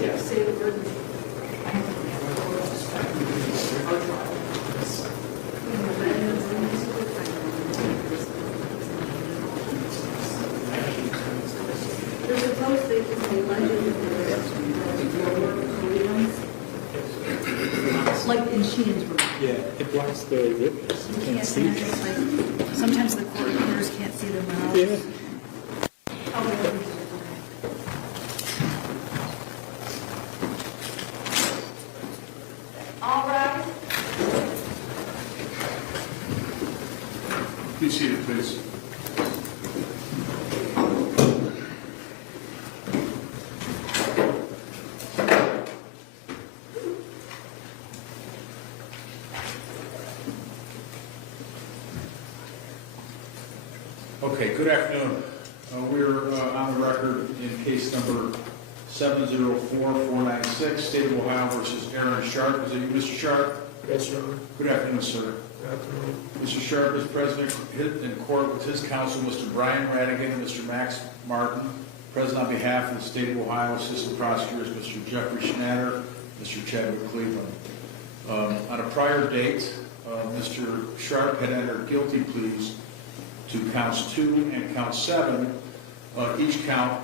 Yes. Say the word. They're supposed to say legend. Like in Sheen's room. Yeah, it blocks the witness. You can't see It's it. like, sometimes the court reporters can't see their mouths. Yeah. All right. Be seated, please. Okay, good afternoon. We're on the record in case number 704496, State of Ohio versus Aaron Sharp. Is it you, Mr. Sharp? Yes, Your Honor. Good afternoon, sir. Good afternoon. Mr. Sharp is present in court with his counsel, Mr. Brian Radigan and Mr. Max Martin. Present on behalf of the State of Ohio Assistant Prosecutors, Mr. Jeffrey Schnatter, Mr. Chadwick Cleveland. On a prior date, Mr. Sharp had entered guilty pleas to counts 2 and count 7. Each count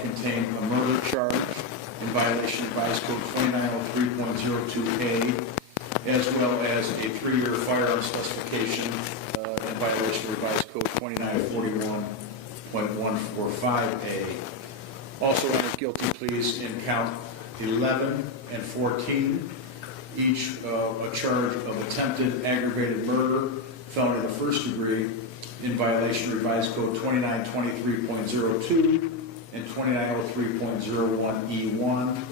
contained a murder charge in violation of Revised Code 2903.02a, as well as a 3-year firearm specification in violation of Revised Code 2941.145a. Also entered guilty pleas in count 11 and 14, each a charge of attempted aggravated murder, felony of the first degree, in violation of Revised Code 2923.02 and 2903.01E1,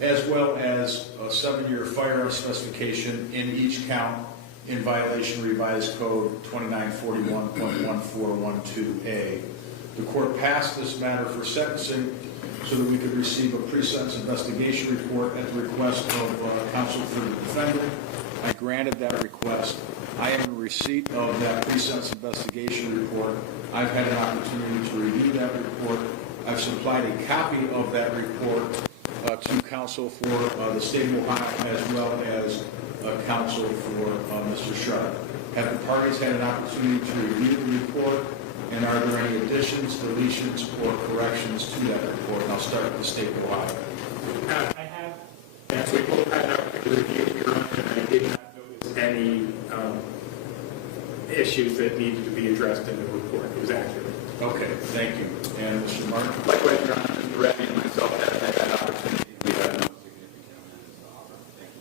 as well as a 7-year firearm specification in each count in violation of Revised Code 2941.1412A. The court passed this matter for sentencing so that we could receive a pre-sentence investigation report at the request of counsel for the defendant. I granted that request. I am in receipt of that pre-sentence investigation report. I've had an opportunity to review that report. I've supplied a copy of that report to counsel for the State of Ohio as well as counsel for Mr. Sharp. Have the parties had an opportunity to review the report, and are there any additions, deletions, or corrections to that report? And I'll start with the State of Ohio. I have, yes, we both had our review, Your Honor, and I did not notice any issues that needed to be addressed in the report. It was accurate. Okay, thank you. And Mr. Martin? Likewise, Your Honor, Mr. Reddy and myself have had that opportunity. We had no significant amendments to offer. Thank you.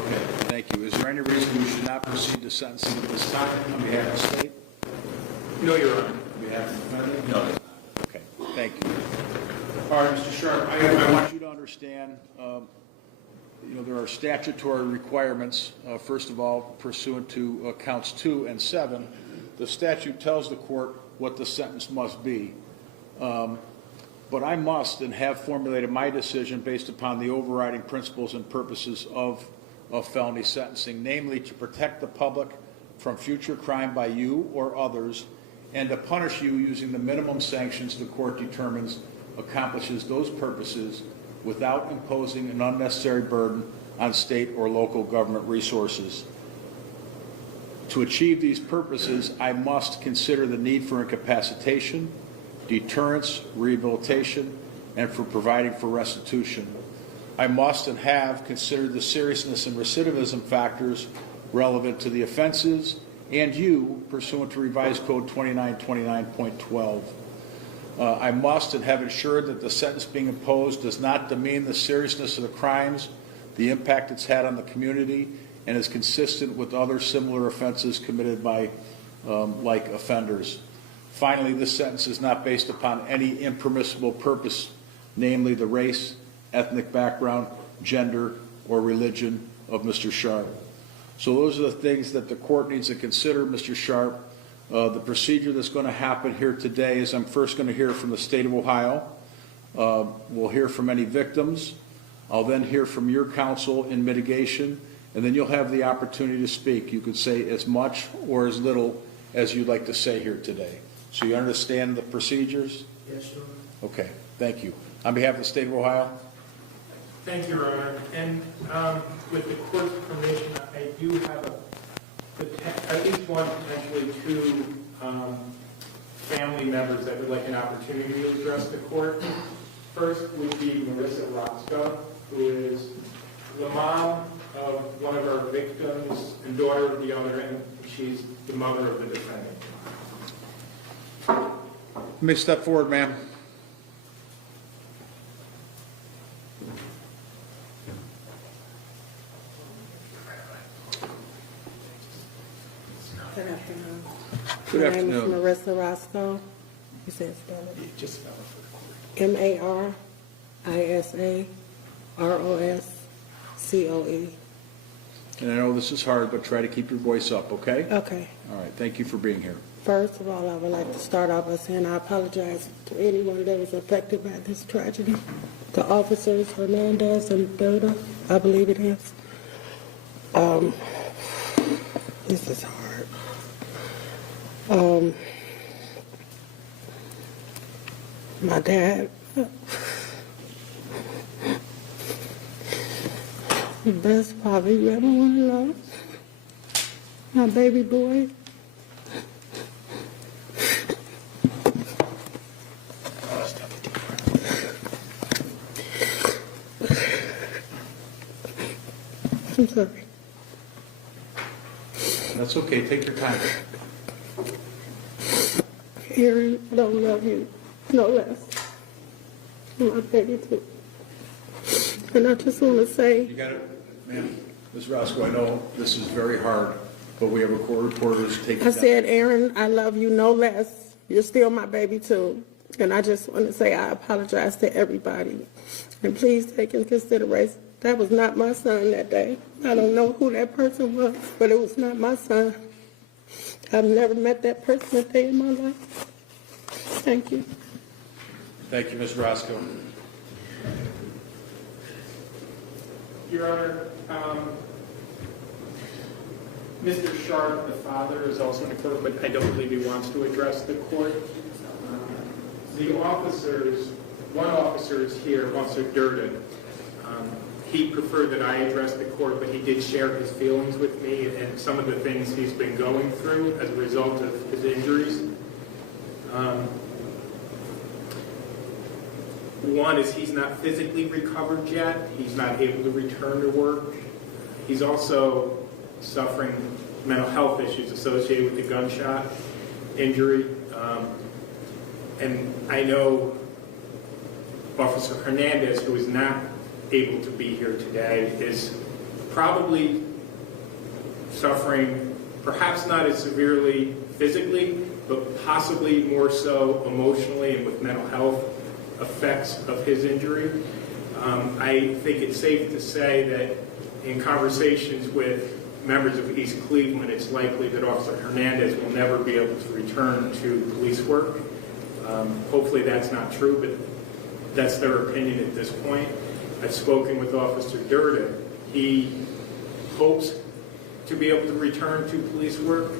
Okay, thank you. Is there any reason we should not proceed to sentencing at this time on behalf of the state? No, Your Honor. On behalf of the defendant? No. Okay, thank you. All right, Mr. Sharp, I want you to understand, there are statutory requirements, first of all, pursuant to counts 2 and 7. The statute tells the court what the sentence must be. But I must and have formulated my decision based upon the overriding principles and purposes of felony sentencing, namely to protect the public from future crime by you or others, and to punish you using the minimum sanctions the court determines accomplishes those purposes without imposing an unnecessary burden on state or local government resources. To achieve these purposes, I must consider the need for incapacitation, deterrence, rehabilitation, and for providing for restitution. I must and have considered the seriousness and recidivism factors relevant to the offenses and you pursuant to Revised Code 2929.12. I must and have ensured that the sentence being imposed does not demean the seriousness of the crimes, the impact it's had on the community, and is consistent with other similar offenses committed by like offenders. Finally, this sentence is not based upon any impermissible purpose, namely the race, ethnic background, gender, or religion of Mr. Sharp. So those are the things that the court needs to consider, Mr. Sharp. The procedure that's going to happen here today is I'm first going to hear from the State of Ohio. We'll hear from any victims. I'll then hear from your counsel in mitigation, and then you'll have the opportunity to speak. You could say as much or as little as you'd like to say here today. So you understand the procedures? Yes, Your Honor. Okay, thank you. On behalf of the State of Ohio? Thank you, Your Honor. And with the court's permission, I do have at least one, potentially two family members that would like an opportunity to address the court. First would be Marissa Roscoe, who is the mom of one of our victims and daughter of the other, and she's the mother of the defendant. Let me step forward, ma'am. Good afternoon. Good My afternoon. name is Marissa Roscoe. You said spell it. Just spell it for MARISAROSCOE. And I know this is hard, but try to keep your voice up, okay? Okay. All right, thank you for being here. First of all, I would like to start off by saying I apologize to anyone that was affected by this tragedy. The officers, Hernandez and Berta, I believe it is. This is hard. My dad, the best father you ever want to love. My baby boy. I'm sorry. That's okay, take your time. Aaron, I don't love you no less. My baby too. And I just want to say, You got it, ma'am? Ms. Roscoe, I know this is very hard, but we have a court reporter who's taking I down. said, Aaron, I love you no less. You're still my baby too. And I just want to say I apologize to everybody. And please take into consideration, that was not my son that day. I don't know who that person was, but it was not my son. I've never met that person a day in my life. Thank you. Thank you, Ms. Roscoe. Your Honor, Mr. Sharp, the father, is also in the court, but I don't believe he wants to address the court. The officers, one officer is here, Officer Durden. He preferred that I address the court, but he did share his feelings with me and some of the things he's been going through as a result of his injuries. One is he's not physically recovered yet. He's not able to return to work. He's also suffering mental health issues associated with the gunshot injury. And I know Officer Hernandez, who is not able to be here today, is probably suffering, perhaps not as severely physically, but possibly more so emotionally and with mental health effects of his injury. I think it's safe to say that in conversations with members of East Cleveland, it's likely that Officer Hernandez will never be able to return to police work. Hopefully that's not true, but that's their opinion at this point. I've spoken with Officer Durden. He hopes to be able to return to police work.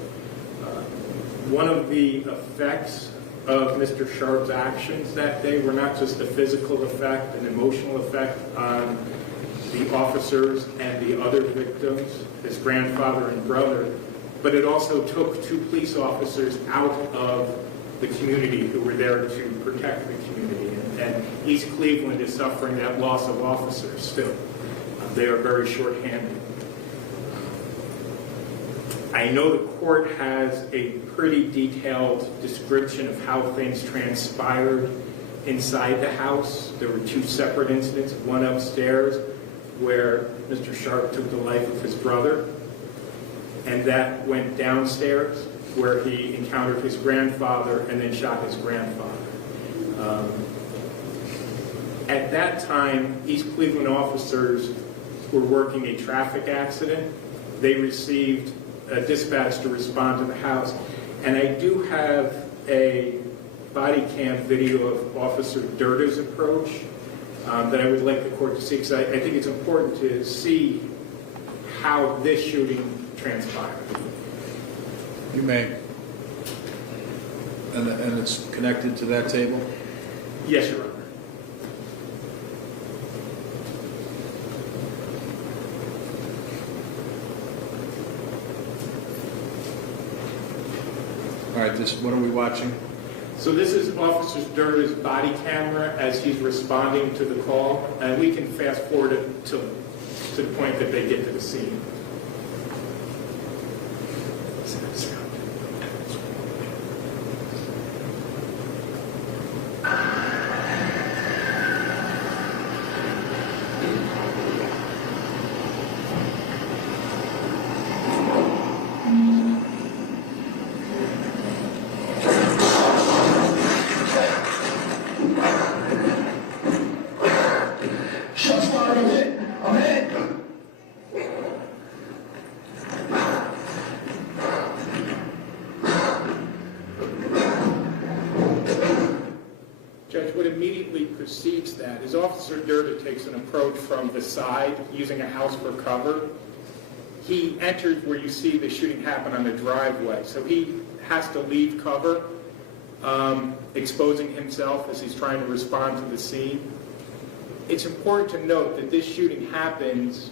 One of the effects of Mr. Sharp's actions that day were not just a physical effect, an emotional effect on the officers and the other victims, his grandfather and brother, but it also took two police officers out of the community who were there to protect the community. And East Cleveland is suffering that loss of officers still. They are very short-handed. I know the court has a pretty detailed description of how things transpired inside the house. There were two separate incidents, one upstairs where Mr. Sharp took the life of his brother, and that went downstairs where he encountered his grandfather and then shot his grandfather. At that time, East Cleveland officers were working a traffic accident. They received a dispatch to respond to the house. And I do have a body cam video of Officer Durden's approach that I would like the court to see, because I think it's important to see how this shooting transpired. You may. And it's connected to that table? Yes, Your Honor. All right, what are we watching? So this is Officer Durda's body camera as he's responding to the call, and we can fast forward it to the point that they get to the scene. Judge, what immediately precedes that is Officer Durda takes an approach from the side using a house for cover. He enters where you see the shooting happen on the driveway, so he has to leave cover, exposing himself as he's trying to respond to the scene. It's important to note that this shooting happens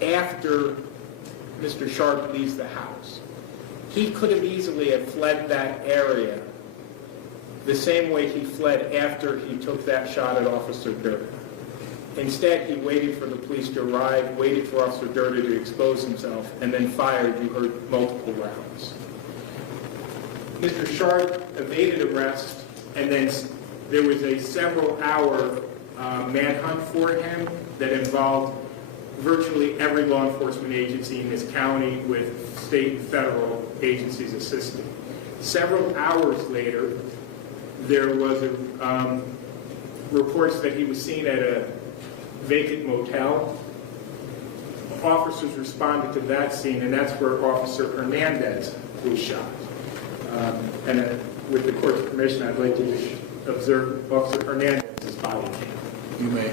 after Mr. Sharp leaves the house. He could have easily have fled that area the same way he fled after he took that shot at Officer Durda. Instead, he waited for the police to arrive, waited for Officer Durda to expose himself, and then fired. You heard multiple rounds. Mr. Sharp evaded arrest, and then there was a several-hour manhunt for him that involved virtually every law enforcement agency in this county with state and federal agencies assisting. Several hours later, there was reports that he was seen at a vacant motel. Officers responded to that scene, and that's where Officer Hernandez was shot. With the court's permission, I'd like to just observe Officer Hernandez's body cam. You may.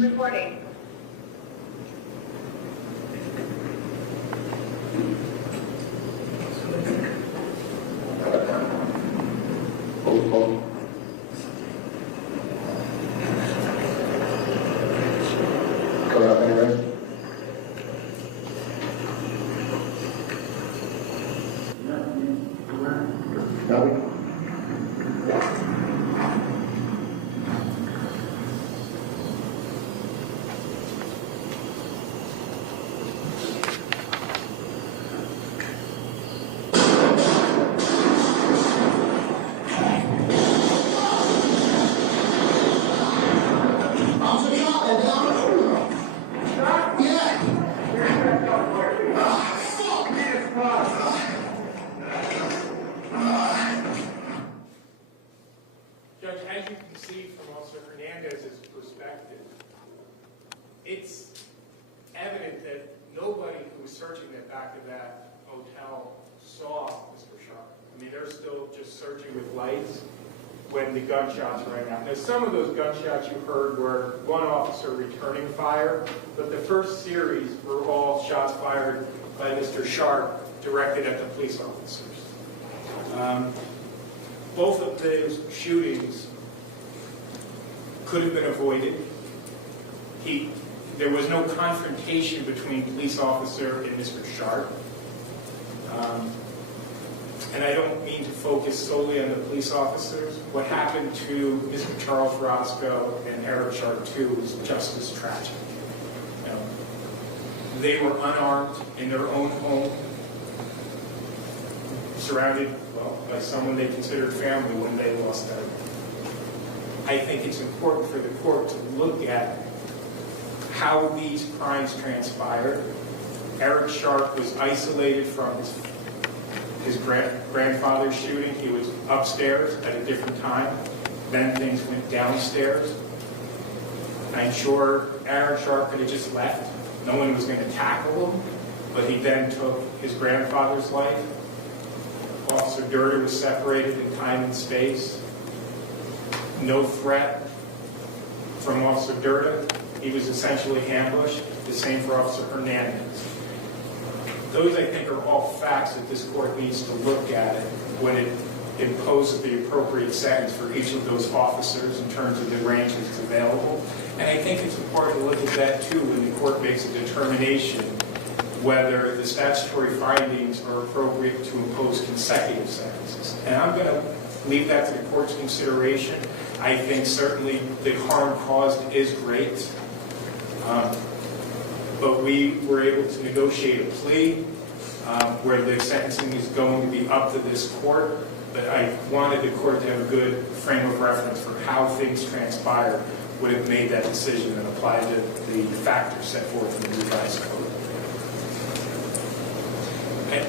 Recording. Hold. Go out anyway. Copy. Judge, as you can see from Officer Hernandez's perspective, it's evident that nobody who was searching the back of that hotel saw Mr. Sharp. I mean, they're still just searching with lights when the gunshots rang out. Now, some of those gunshots you heard were one officer returning fire, but the first series were all shots fired by Mr. Sharp directed at the police officers. Both of those shootings could have been avoided. There was no confrontation between police officer and Mr. Sharp. And I don't mean to focus solely on the police officers. What happened to Mr. Charles Roscoe and Eric Sharp, too, was just as tragic. They were unarmed in their own home, surrounded, well, by someone they considered family when they lost their life. I think it's important for the court to look at how these crimes transpired. Eric Sharp was isolated from his grandfather's shooting. He was upstairs at a different time. Then things went downstairs. I'm sure Eric Sharp could have just left. No one was going to tackle him, but he then took his grandfather's life. Officer Durda was separated in time and space. No threat from Officer Durda. He was essentially ambushed. The same for Officer Hernandez. Those, I think, are all facts that this court needs to look at when it imposes the appropriate sentence for each of those officers in terms of the range that's available. And I think it's important to look at that, too, when the court makes a determination whether the statutory findings are appropriate to impose consecutive sentences. And I'm going to leave that to the court's consideration. I think certainly the harm caused is great. But we were able to negotiate a plea where the sentencing is going to be up to this court. But I wanted the court to have a good frame of reference for how things transpired would have made that decision and applied to the factors set forth in the revised code.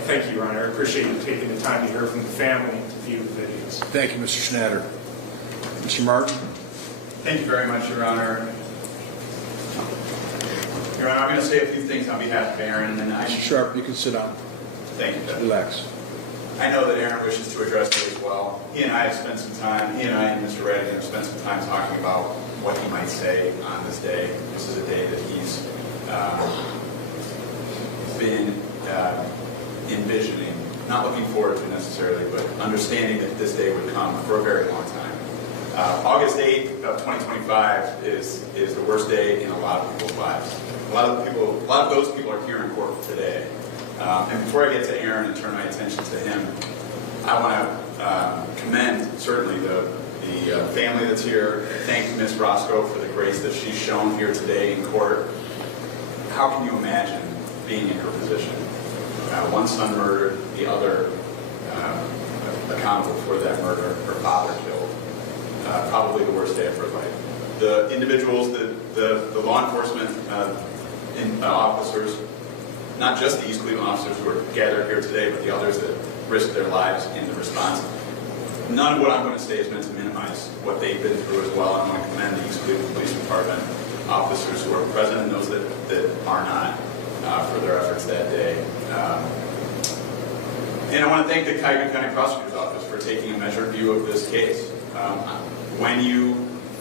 Thank you, Your Honor. I appreciate you taking the time to hear from the family and to view the videos. Thank you, Mr. Schnatter. Mr. Martin? Thank you very much, Your Honor. Your Honor, I'm going to say a few things on behalf of Aaron, and Mr. Sharp, you can sit down. Thank you, Judge. Relax. I know that Aaron wishes to address it as well. He and I have spent some time, he and I and Mr. Radigan have spent some time talking about what he might say on this day. This is a day that he's been envisioning, not looking forward to necessarily, but understanding that this day would come for a very long time. August 8th of 2025 is the worst day in a lot of people's lives. A lot of those people are here in court today. And before I get to Aaron and turn my attention to him, I want to commend certainly the family that's here. Thank Ms. Roscoe for the grace that she's shown here today in court. How can you imagine being in her position? One son murdered, the other accountable for that murder, her father killed. Probably the worst day of her life. The individuals, the law enforcement officers, not just the East Cleveland officers who are gathered here today, but the others that risked their lives in the response. None of what I'm going to say is meant to minimize what they've been through as well. I want to commend the East Cleveland Police Department officers who are present and those that are not for their efforts that day. And I want to thank the Cuyahoga County Prosecutor's Office for taking a measured view of this case. When you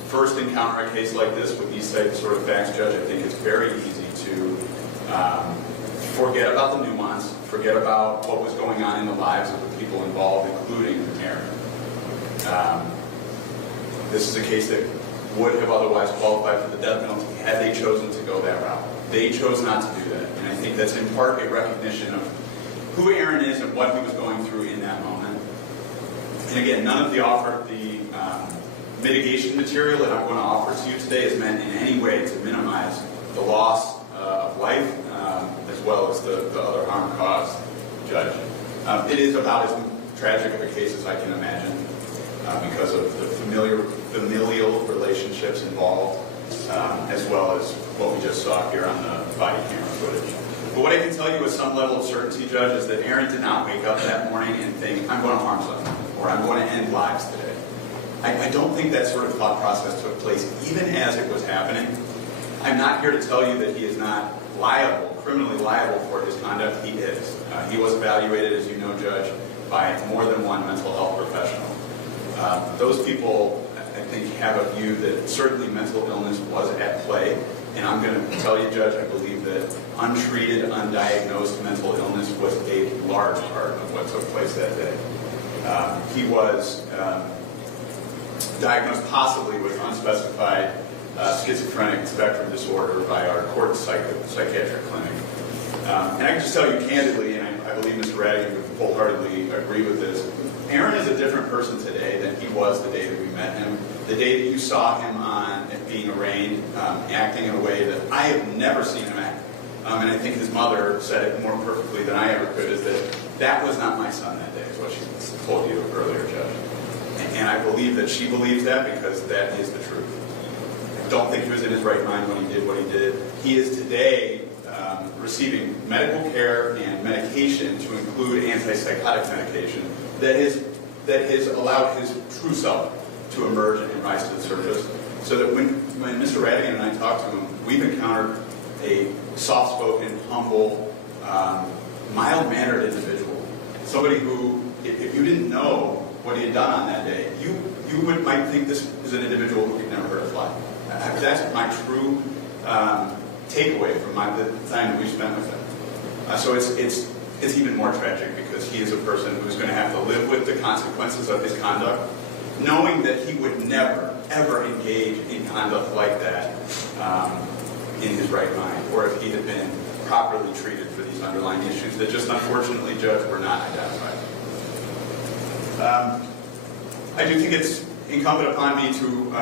first encounter a case like this with these sort of facts, Judge, I think it's very easy to forget about the nuance, forget about what was going on in the lives of the people involved, including Aaron. This is a case that would have otherwise qualified for the death penalty had they chosen to go that route. They chose not to do that, and I think that's in part a recognition of who Aaron is and what he was going through in that moment. And again, none of the mitigation material that I'm going to offer to you today is meant in any way to minimize the loss of life as well as the other harm caused, Judge. It is about as tragic of a case as I can imagine because of the familial relationships involved as well as what we just saw here on the body camera footage. But what I can tell you with some level of certainty, Judge, is that Aaron did not wake up that morning and think, I'm going to harm someone or I'm going to end lives today. I don't think that sort of thought process took place even as it was happening. I'm not here to tell you that he is not liable, criminally liable for his conduct. He is. He was evaluated, as you know, Judge, by more than one mental health professional. Those people, I think, have a view that certainly mental illness was at play. And I'm going to tell you, Judge, I believe that untreated, undiagnosed mental illness was a large part of what took place that day. He was diagnosed possibly with unspecified schizophrenic spectrum disorder by our court psychiatric clinic. And I can just tell you candidly, and I believe Mr. Radigan would wholeheartedly agree with this, Aaron is a different person today than he was the day that we met him. The day that you saw him on being arraigned, acting in a way that I have never seen him act. And I think his mother said it more perfectly than I ever could, is that was not my son that day, is what she told you earlier, Judge. And I believe that she believes that because that is the truth. I don't think he was in his right mind when he did what he did. He is today receiving medical care and medication to include antipsychotic medication that has allowed his true self to emerge and rise to the surface. So that when Mr. Radigan and I talked to him, we've encountered a soft-spoken, humble, mild-mannered individual. Somebody who, if you didn't know what he had done on that day, you might think this is an individual who could never hurt a fly. That's my true takeaway from the time that we spent with him. So it's it's even more tragic because he is a person who's going to have to live with the consequences of his conduct, knowing that he would never, ever engage in conduct like that in his right mind, or if he had been properly treated for these underlying issues that just unfortunately, Judge, were not identified. I do think it's incumbent upon me to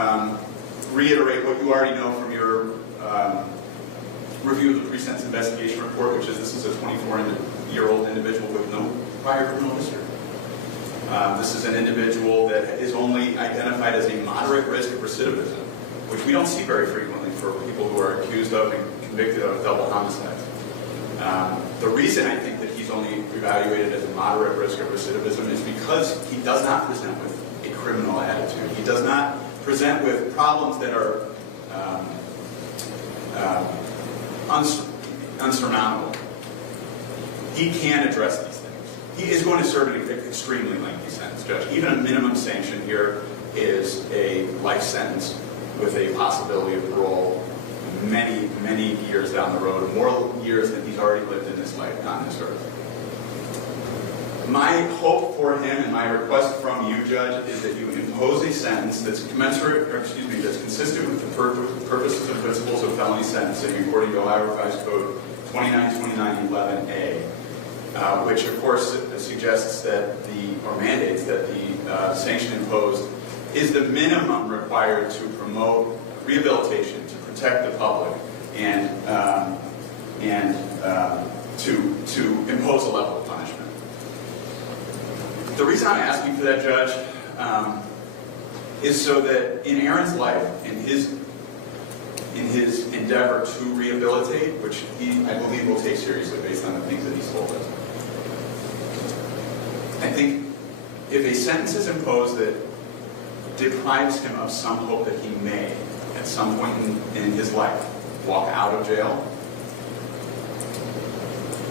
reiterate what you already know from your review of the pre-sentence investigation report, which is this is a 24-year-old individual with no prior criminal history. This is an individual that is only identified as a moderate risk of recidivism, which we don't see very frequently for people who are accused of and convicted of double homicides. The reason I think that he's only evaluated as a moderate risk of recidivism is because he does not present with a criminal attitude. He does not present with problems that are unsurmountable. He can address these things. He is going to serve an extremely lengthy sentence, Judge. Even a minimum sanction here is a life sentence with a possibility of parole many, many years down the road, more years than he's already lived in this life on this earth. My hope for him and my request from you, Judge, is that you impose a sentence that's that's consistent with the purposes and principles of felony sentencing according to Ohio Revised Code 292911A, which of course suggests that mandates that the sanction imposed is the minimum required to promote rehabilitation, to protect the public, and to impose a level of punishment. The reason I'm asking for that, Judge, is so that in Aaron's life, in his endeavor to rehabilitate, which he, I believe, will take seriously based on the things that he's told us, I think if a sentence is imposed that deprives him of some hope that he may, at some point in his life, walk out of jail,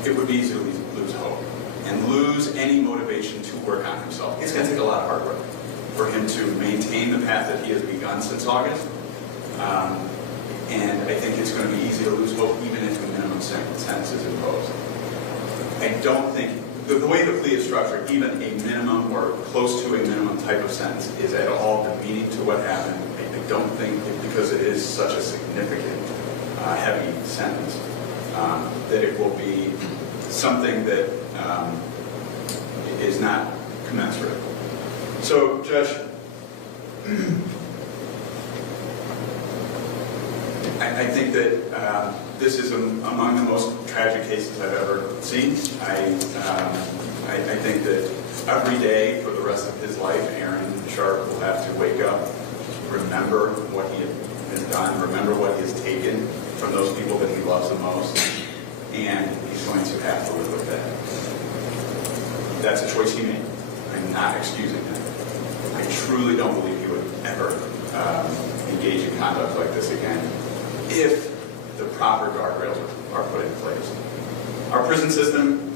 it would be easy to lose hope and lose any motivation to work on himself. It's going to take a lot of hard work for him to maintain the path that he has begun since August. And I think it's going to be easy to lose hope even if the minimum sentence is imposed. I don't think, the way the plea is structured, even a minimum or close to a minimum type of sentence is at all demeaning to what happened. I don't think, because it is such a significant, heavy sentence, that it will be something that is not commensurate. So, Judge, I think that this is among the most tragic cases I've ever seen. I think that every day for the rest of his life, Aaron Sharp will have to wake up, remember what he has done, remember what he has taken from those people that he loves the most, and he's going to have to live with that. That's a choice he made. I'm not excusing that. I truly don't believe he would ever engage in conduct like this again if the proper guardrails are put in place. Our prison system,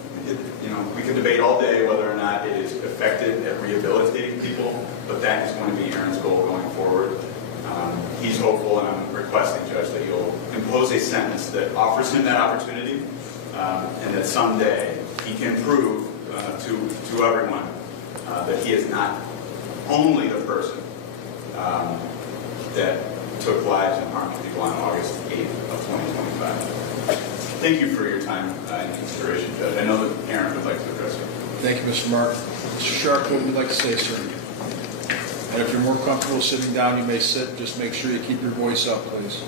we can debate all day whether or not it is effective at rehabilitating people, but that is going to be Aaron's goal going forward. He's hopeful, and I'm requesting, Judge, that you'll impose a sentence that offers him that opportunity, and that someday he can prove to everyone that he is not only the person that took lives and harmed people on August 8th of 2025. Thank you for your time and consideration, Judge. I know that Aaron would like to address you. Thank you, Mr. Mark. Mr. Sharp, what would you like to say, sir? And if you're more comfortable sitting down, you may sit. Just make sure you keep your voice up, please.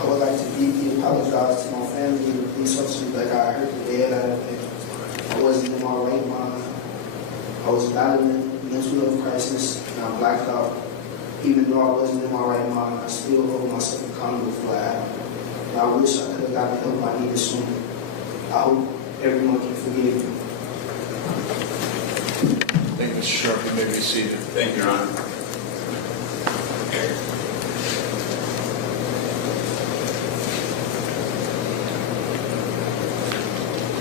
I would like to deeply apologize to my family and the police officers that got hurt today. I wasn't in my right mind. I was battling mental health crisis, and I blacked out. Even though I wasn't in my right mind, I still hold myself accountable for what happened. And I wish I could have got the help I needed sooner. I hope everyone can forgive me. Thank you, Mr. Sharp. You may be seated. Thank you, Your Honor.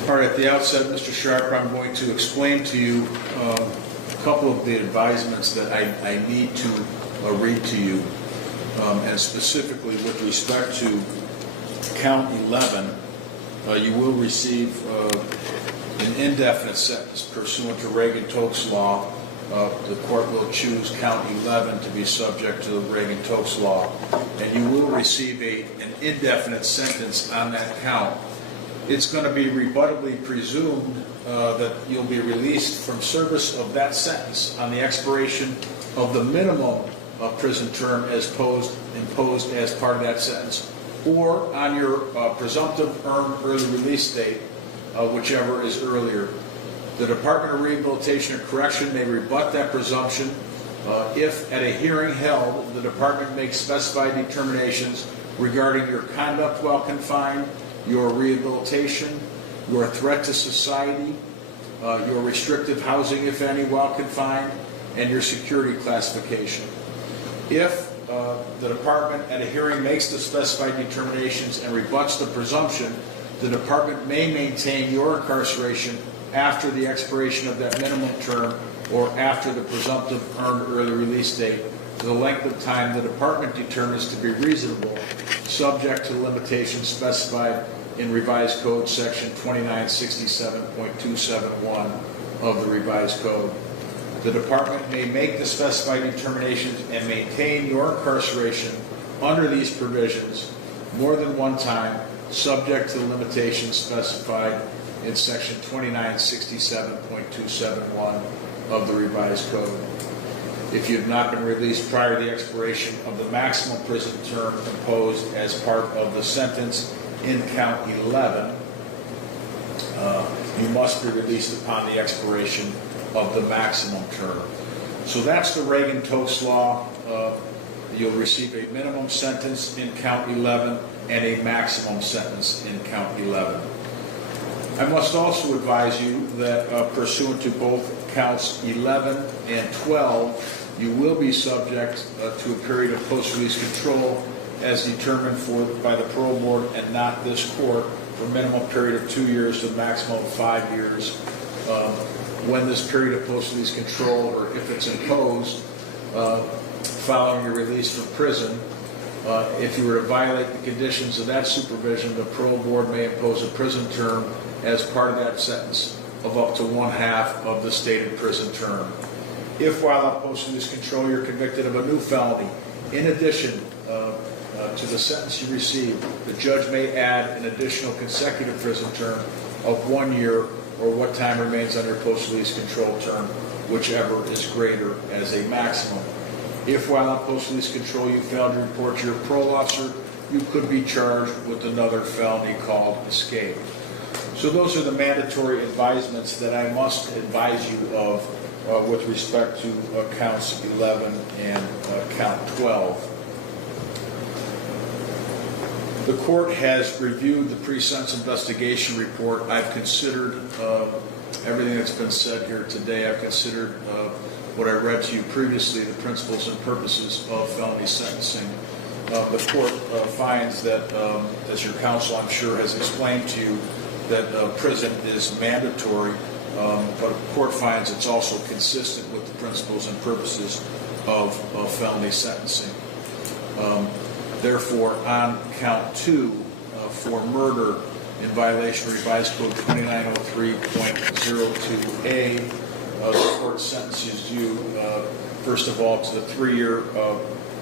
All right, at the outset, Mr. Sharp, I'm going to explain to you a couple of the advisements that I need to read to you, and specifically with respect to count 11, you will receive an indefinite sentence pursuant to Reagan-Tokes law, the court will choose count 11 to be subject to the Reagan-Tokes law, and you will receive an indefinite sentence on that count. It's going to be rebuttably presumed that you'll be released from service of that sentence on the expiration of the minimum prison term as imposed as part of that sentence, or on your presumptive earned early release date, whichever is earlier. The Department of Rehabilitation and Correction may rebut that presumption if, at a hearing held, the department makes specified determinations regarding your conduct while confined, your rehabilitation, your threat to society, your restrictive housing, if any, while confined, and your security classification. If the department at a hearing makes the specified determinations and rebuts the presumption, the department may maintain your incarceration after the expiration of that minimum term or after the presumptive earned early release date for the length of time the department determines to be reasonable, subject to the limitations specified in Revised Code Section 2967.271 of the Revised Code. The department may make the specified determinations and maintain your incarceration under these provisions more than one time, subject to the limitations specified in Section 2967.271 of the Revised Code. If you have not been released prior to the expiration of the maximum prison term imposed as part of the sentence in count 11, you must be released upon the expiration of the maximum term. So that's the Reagan-Tokes law. You'll receive a minimum sentence in count 11 and a maximum sentence in count 11. I must also advise you that pursuant to both counts 11 and 12, you will be subject to a period of post-release control as determined by the parole board and not this court for a minimum period of 2 years to a maximum of 5 years. When this period of post-release control, or if it's imposed following your release from prison, if you were to violate the conditions of that supervision, the parole board may impose a prison term as part of that sentence of up to 1/2 of the stated prison term. If while on post-release control you're convicted of a new felony, in addition to the sentence you received, the judge may add an additional consecutive prison term of 1 year or what time remains on your post-release control term, whichever is greater as a maximum. If while on post-release control you failed to report to your parole officer, you could be charged with another felony called escape. So those are the mandatory advisements that I must advise you of with respect to counts 11 and count 12. The court has reviewed the pre-sentence investigation report. I've considered everything that's been said here today. I've considered what I read to you previously, the principles and purposes of felony sentencing. The court finds that, as your counsel I'm sure has explained to you, that prison is mandatory, but the court finds it's also consistent with the principles and purposes of felony sentencing. Therefore, on count 2, for murder in violation of Revised Code 2903.02a, the court sentences you, first of all, to the 3-year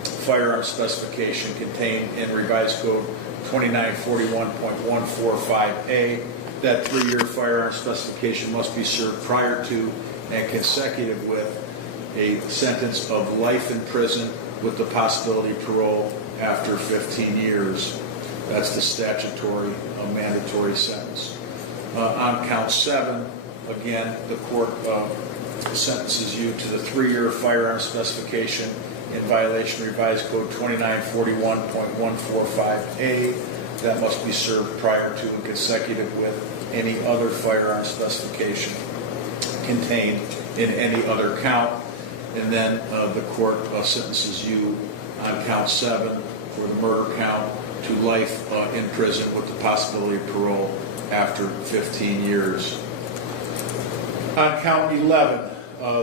firearm specification contained in Revised Code 2941.145a. That 3-year firearm specification must be served prior to and consecutive with a sentence of life in prison with the possibility of parole after 15 years. That's the statutory mandatory sentence. On count 7, again, the court sentences you to the 3-year firearm specification in violation of Revised Code 2941.145a. That must be served prior to and consecutive with any other firearm specification contained in any other count. And then the court sentences you on count 7 for the murder count to life in prison with the possibility of parole after 15 years. On count 11,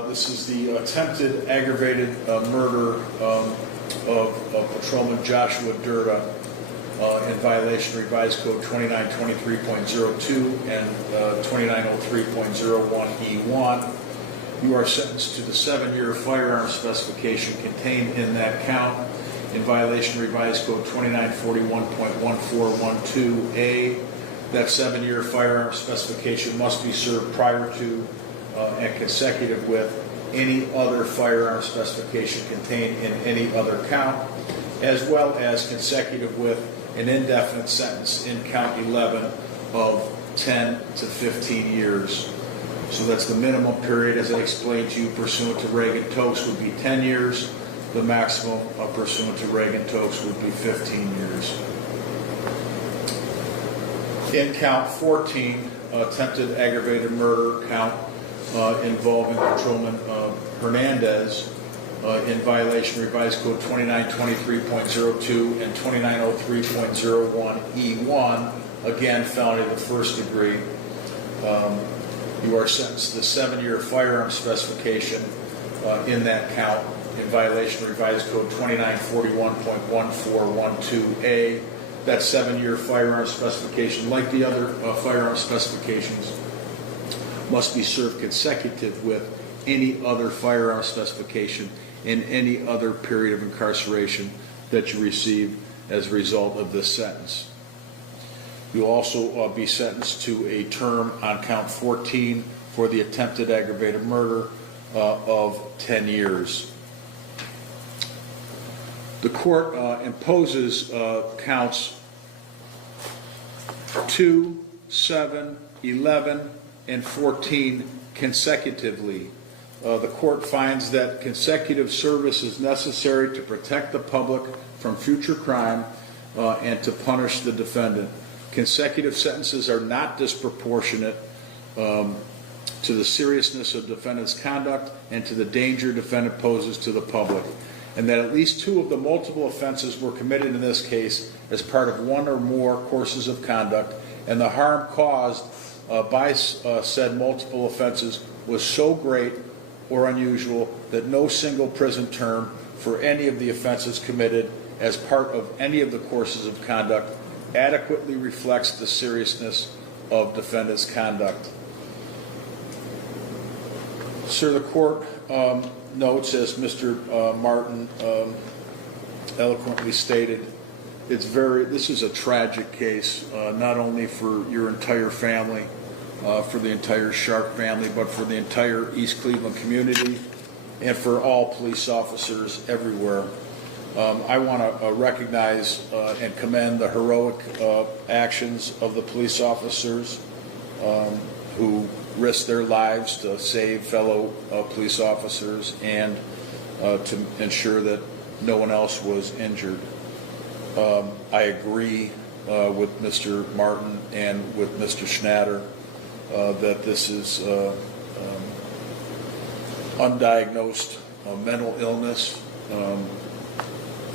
this is the attempted aggravated murder of Patrolman Joshua Durda. in violation of Revised Code 2923.02 and 2903.01E1. You are sentenced to the 7-year firearm specification contained in that count in violation of Revised Code 2941.1412A. That 7-year firearm specification must be served prior to and consecutive with any other firearm specification contained in any other count, as well as consecutive with an indefinite sentence in count 11 of 10 to 15 years. So that's the minimum period, as I explained to you, pursuant to Reagan-Tokes would be 10 years. The maximum pursuant to Reagan-Tokes would be 15 years. In count 14, attempted aggravated murder count involving Patrolman Hernandez in violation of Revised Code 2923.02 and 2903.01E1, again, felony of the first degree. You are sentenced to the 7-year firearm specification in that count in violation of Revised Code 2941.1412A. That 7-year firearm specification, like the other firearm specifications, must be served consecutive with any other firearm specification in any other period of incarceration that you receive as a result of this sentence. You'll also be sentenced to a term on count 14 for the attempted aggravated murder of 10 years. The court imposes counts 2, 7, 11, and 14 consecutively. The court finds that consecutive service is necessary to protect the public from future crime and to punish the defendant. Consecutive sentences are not disproportionate to the seriousness of defendant's conduct and to the danger defendant poses to the public, and that at least 2 of the multiple offenses were committed in this case as part of 1 or more courses of conduct, and the harm caused by said multiple offenses was so great or unusual that no single prison term for any of the offenses committed as part of any of the courses of conduct adequately reflects the seriousness of defendant's conduct. Sir, the court notes, as Mr. Martin eloquently stated, this is a tragic case, not only for your entire family, for the entire Sharp family, but for the entire East Cleveland community and for all police officers everywhere. I want to recognize and commend the heroic actions of the police officers who risked their lives to save fellow police officers and to ensure that no one else was injured. I agree with Mr. Martin and with Mr. Schnatter that this is undiagnosed mental illness,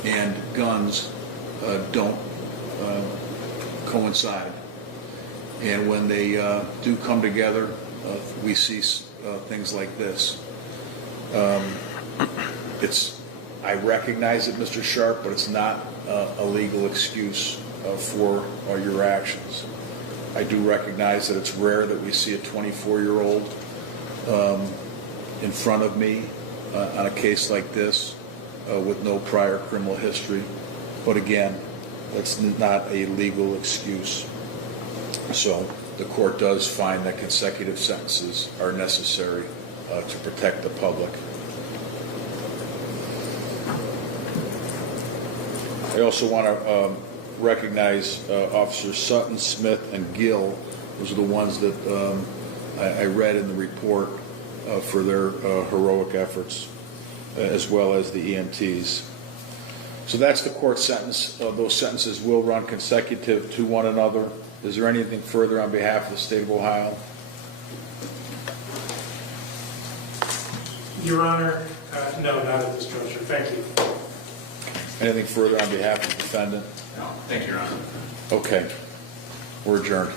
and guns don't coincide. And when they do come together, we see things like this. I recognize it, Mr. Sharp, but it's not a legal excuse for your actions. I do recognize that it's rare that we see a 24-year-old in front of me on a case like this with no prior criminal history. But again, that's not a legal excuse. So the court does find that consecutive sentences are necessary to protect the public. I also want to recognize Officers Sutton, Smith, and Gill. Those are the ones that I read in the report for their heroic efforts, as well as the EMTs. So that's the court sentence. Those sentences will run consecutive to one another. Is there anything further on behalf of the state of Ohio? Your Honor, no, not at this juncture. Thank you. Anything further on behalf of the defendant? No, thank you, Your Honor. Okay. We're adjourned.